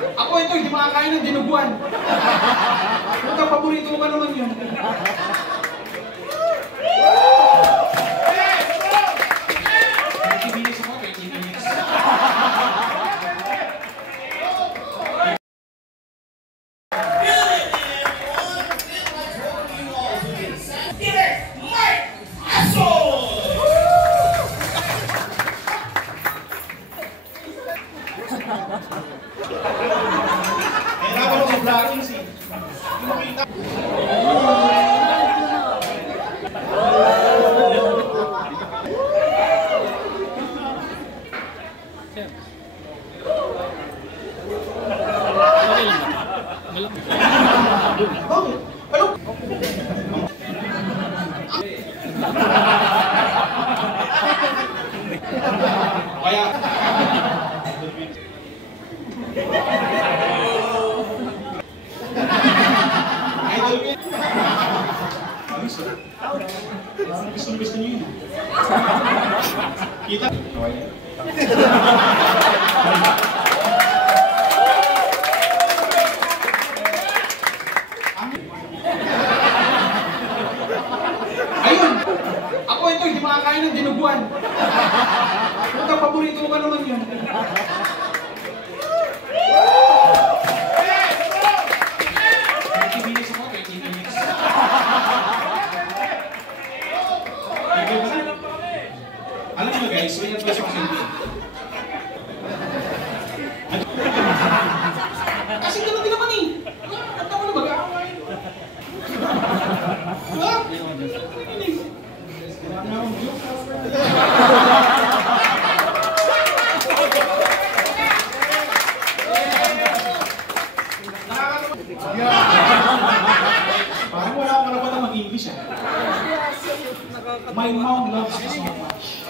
Ako ito, hindi makakain ng dinuguan. Ito, paborito mo ba naman yun? Gusto niyo yun. Kita. Ayun! Ako ito, hindi makakain ng dinuguan. Ito, paborito mo ba naman yun? Alam nyo guys, may nagpasok sa inyo. Kasi gano'n din naman eh. At ako na mag-aaway. Diba? Parang wala akong karapatan mag-English eh. My mom loves me so much.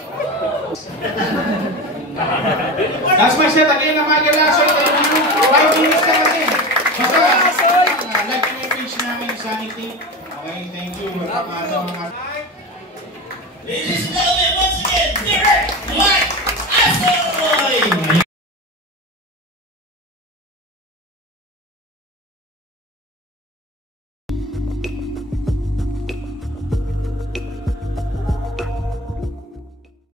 That's my set again na Michael Lasso. 5 minutes na kasi. Basta, like yung page namin, Sanity. Okay, thank you. Ladies and gentlemen, once again, Derek Mike Asoy!